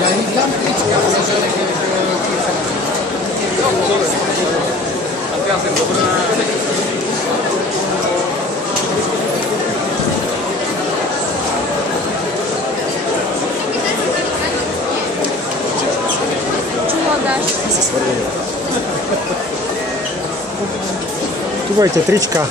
Tu budete trička.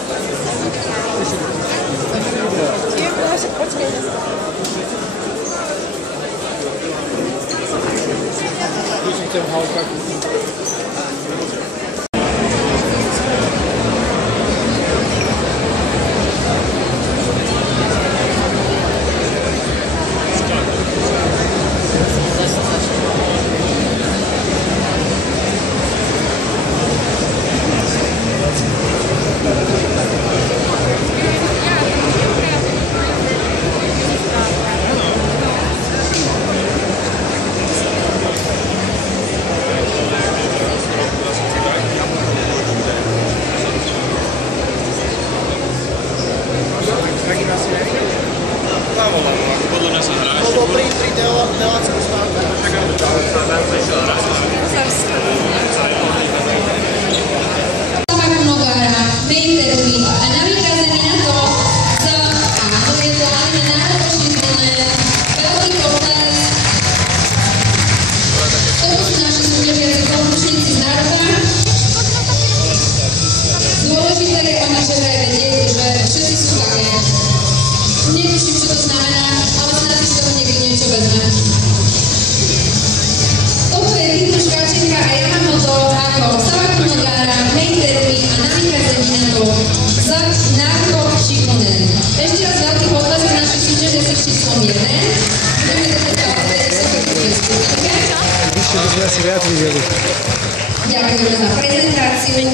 Ďakujeme za prezentáciu.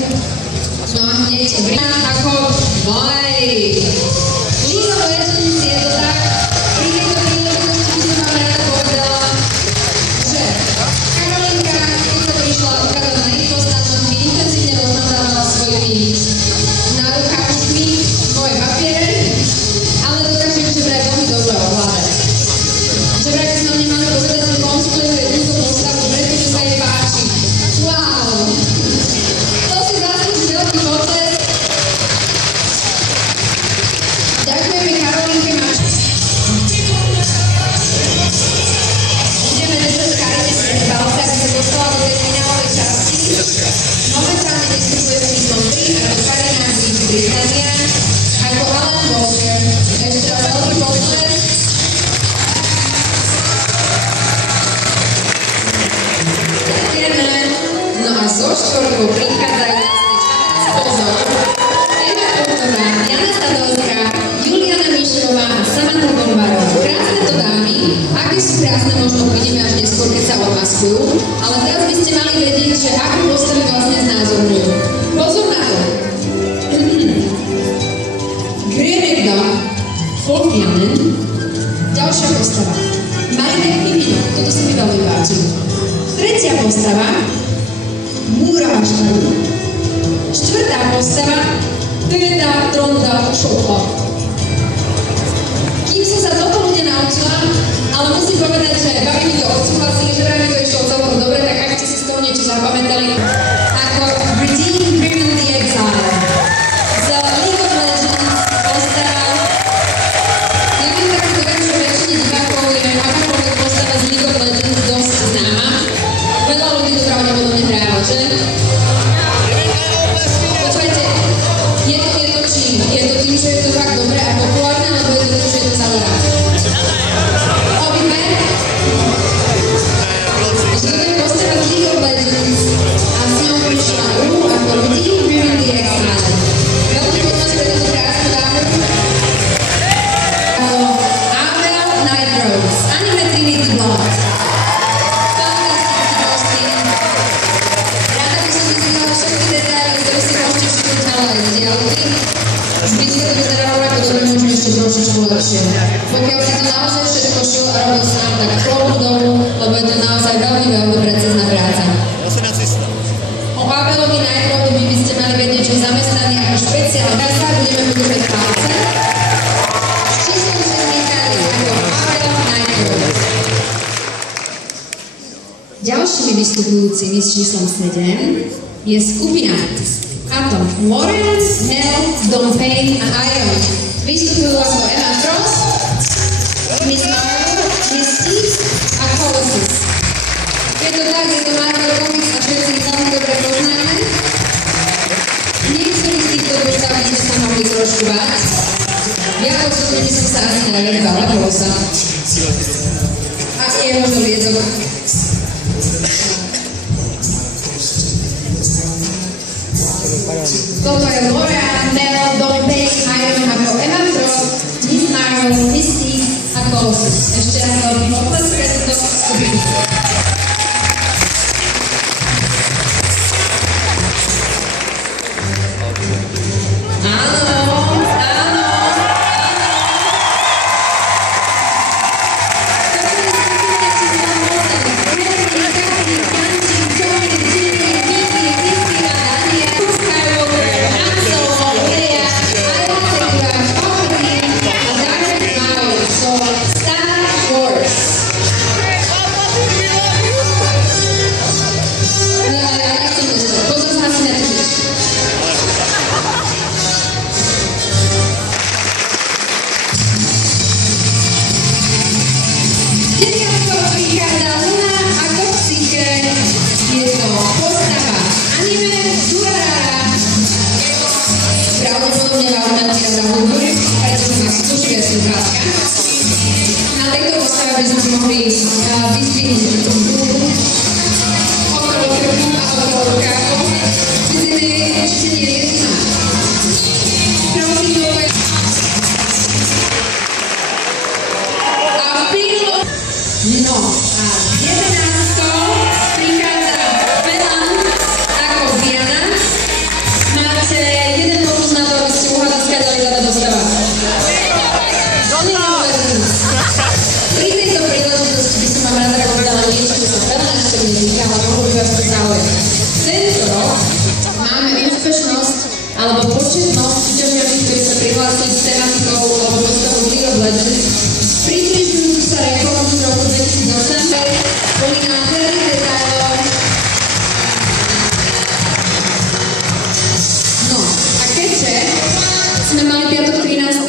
No a hneď ako League of Legends je to tak, pri tejto príležitosti som vám rada povedala, že Karolinka, keď sa prišla ukázať na infostanách, mi intenzívne rozmazávala svojimi nárukáčkmi moje papiere, ale dokážem, že vraj veľmi dobre ovládať. Že vraj by sme nemali povedať, že konštruuje túto postavu, pretože sa jej páči. Wow! To si zaslúži veľký potlesk. Ďakujeme Karolinke Mačke. Ideme držať Karine pred palce, aby sa dostala do tej finálovej časti. Momentálne vystupuje s číslom 3 ako Karina Britannia, ako Alan Walker. Ešte raz veľký potlesk. Ďakujeme. No a zo štvorkou prichádzajú pozor. Eva Kurtová, Jana Stadovská, Juliana Mišová a Samantha Bombarová. Krásne to dámy. Aké sú krásne, možno uvidíme až neskôr, keď sa odmaskujú. Ale teraz by ste mali vedieť, že aké postavy vlastne znázorňujú. Pozor na to. Grerekda, Folkjanen, ďalšia postava. Marinette Pipino, toto sa mi veľmi páči. Tretia postava, Múra Maštaru. Štvrtá postava, Teda Tronda Šopla. Kým som sa toto ľudia naučila, ale musím povedať, že baví mi to odsúhlasí, že vraj mi to išlo celkom dobre, tak ak ste si z toho niečo zapamätali, ako Redeem Grim the Exile. Z League of Legends postava. Ja viem takto viem, že väčšine divákov je akákoľvek postava z League of Legends dosť známa. Veľa ľudí to pravdepodobne hralo, že? Počúvajte, je to čím? Je to tým, že je to fakt dobré a populárne, alebo je to tým, že je to celé rád? Obidve? Že to je postava z League of Legends a s ňou prišla ako Redeem Grim the Exile. Veľmi potlesk pre túto krásnu dámu. Ako Avel Night Rose, anime Trinity Blood. Fantastický kostým. Rada by som vyzývala všetky detaily, ktoré si môžete všimnúť aj z diálky. Zbytí to vyzerá pravdepodobne možno ešte trošičku lepšie. Pokiaľ si to naozaj všetko šiel a robil sám, tak klobouk dolu, lebo je to naozaj veľmi, veľmi precízna práca. O Avelovi Nightrovi by ste mali vedieť, že zamestnaný ako špeciálny kasár budeme mu držať palce. S číslom 6 prichádza ako Avel Nightrov. ďalšími vystupujúcimi s číslom 7 je skupina Atom, Warren, Hell, Don Payne a Iron. Vystupujú ako Emma Frost, Miss Marvel, Mystique a Colossus. Je to tak, je to Marvel Comics a všetci ich veľmi dobre poznáme. Niektorí z týchto postav by sme sa mohli trošku báť. Ja osobne by som sa asi nevedbala, bolo sa. A jeho doviedok. Toto je Laura, Mel, Don Payne, Iron ako Emma Frost, Miss Marvel, Mystique a Colossus. Ešte raz veľmi potles pre túto skupinu. Na tejto postave by sme mohli vyzdvihnúť okolo krku a okolo rukákov. Ešte nie je zima. A v plynu... No a 11. prichádza Melan ako Diana. Máte jeden pokus na to, aby ste uhádali, skáďali táto postava. Pri tejto príležitosti by som vám rada povedala niečo, čo sa veľa ešte netýka, ale mohlo by vás to zaujať. Tento rok máme úspešnosť alebo početnosť súťažiacich, ktorí sa prihlásili s tematikou alebo postavou League of Legends. Približujú sa rekord z roku 2008, boli nádherných detailov. No a keďže sme mali piatok 13.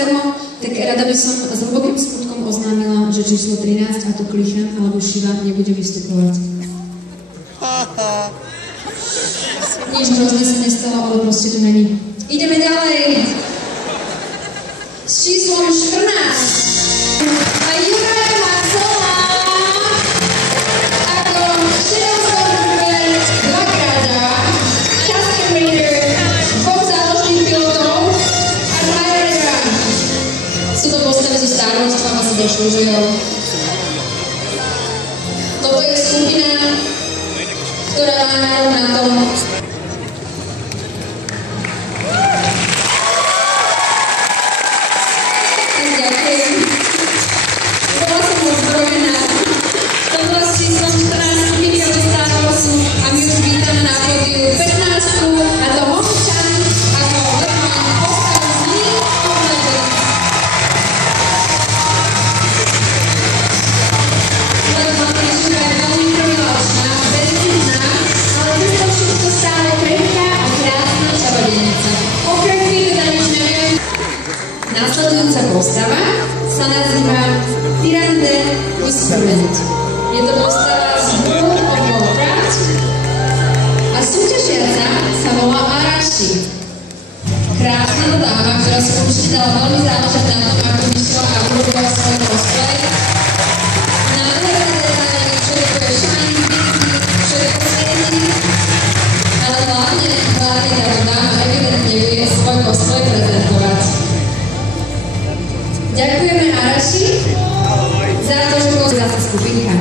tak rada by som s hlbokým smutkom oznámila, že číslo 13, a to Klichan alebo Šiva, nebude vystupovať. Nič hrozné sa nestalo, ale proste to není. Ideme ďalej. S číslom 14. A Juraj Macela ako Shadow Stormtrooper, dvakrát Castle Raider, dvoch záložných pilotov a Fire. Sú to postavy zo Star Wars, vám asi došlo, že jo? Toto je skupina, ktorá má nárok na to. Tak ďakujem. Bola som ozbrojená. To bola s číslom 14 skupinka zo Star Warsu a my už vítame na pódiu 15 a to Moščan ako vrchol postavu z League of Legends. Nasledujúca postava sa nazýva Tyrande Instrument. Je to postava z World of Warcraft a súťažiaca sa volá Arashi. Krásna dáma, ktorá sa určite dala veľmi záležať na tom, ako vyšla a urobila svoj cosplay. Nádherné detaily, všetko je shiny, bitky, všetko svietí, ale hlavne táto dáma evidentne vie svoj cosplay prezentovať. Ďakujeme Arashi za to, že bol zase skupinka.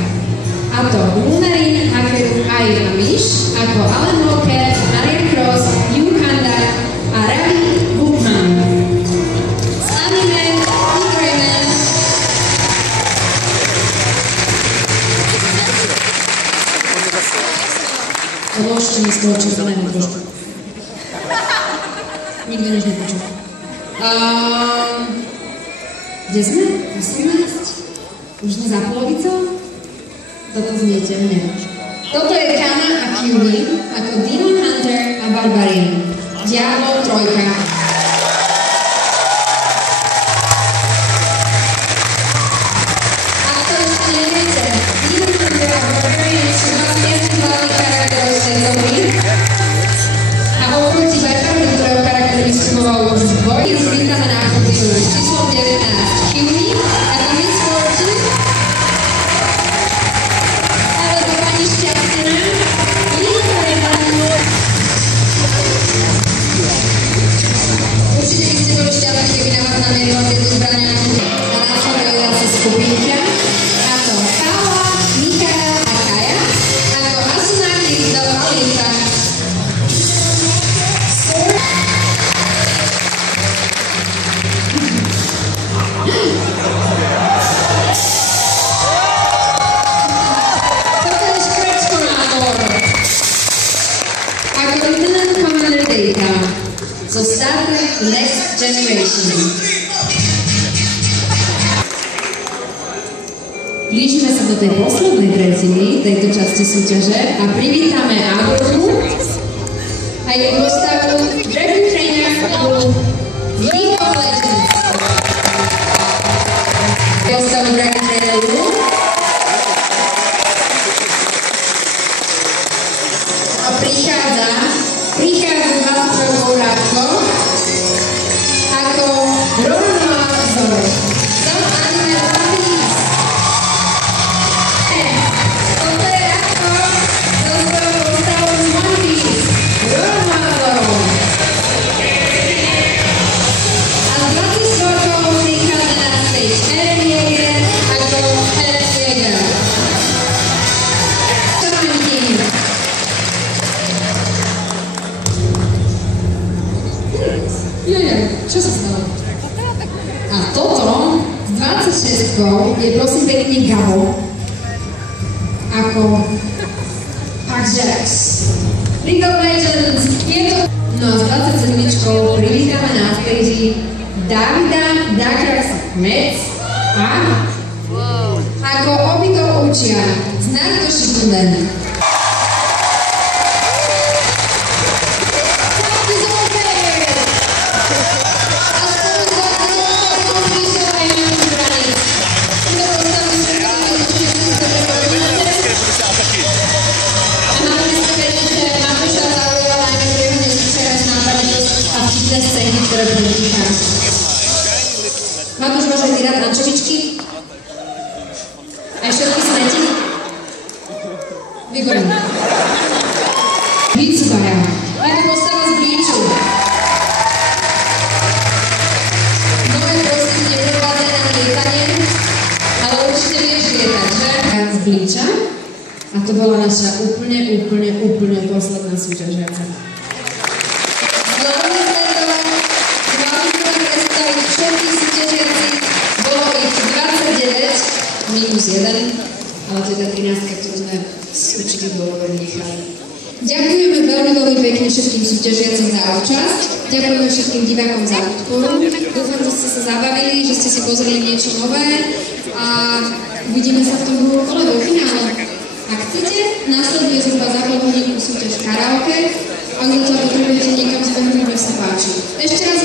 A to Lunarin, Hakeru, Ai a Mish, ako Alan Walker, Marian Cross, Hugh Handa a Ravi Bookman. Z anime Tigrayman. Odložte mi z toho červeného trošku. Nikto nič nepočul. Kde sme? 18? Už sme za polovicou? Toto znie temne. Toto je Kana a Curie ako Demon Hunter a Barbarian. Diablo 3. Vítame na akopíru s číslom 19 Curie ako Miss Fortune alebo pani Šťastná určite by ste boli šťastní, keby na vás namierila tieto zbrania a následuje zase skupinka a to Paula, Michaela a Kaja ako Asunaki do Alinka. So start with Next Generation. Blížime sa do tej poslednej tretiny tejto časti súťaže a privítame Áboru a jej postavu Dragon Trainer League of Legends. Postavu Dragon Trainer a prichádza 22 rádko ako Roma Zoro. Som anime One Piece. Toto je rádko so svojou postavou z One Piece. Roma Zoro. A z 20 rokov prichádza na stage Eren Yeager ako Eren Yeager. Čo sa stalo? A toto s 26 je prosím pekne Gabo ako Pac Jax. League of Legends je to... No a s 27 privítame na stage Davida Dakrax Metz a ako Obito Uchiha z Naruto Shippuden. Matúš, máš aj ty rád ančovičky? Aj všetky smeti? Výborné. Hitsubaya. Je to postava z Bleachu. Nové prostredie neprovádzajú na lietanie, ale určite vieš lietať, že? Z Bleacha. A to bola naša úplne posledná súťažiaca. Všetkých súťažiacich bolo ich 29 minus 1, ale to je tá 13, ktorú sme z určitých dôvodov nechali. Ďakujeme veľmi pekne všetkým súťažiacim za účasť, ďakujeme všetkým divákom za podporu, dúfam, že ste sa zabavili, že ste si pozreli niečo nové a uvidíme sa v tom druhom kole do finále. Ak chcete, následuje zhruba za pol hodinku súťaž karaoke, ak to potrebujete niekam zbehnúť, nech sa páči. Ešte raz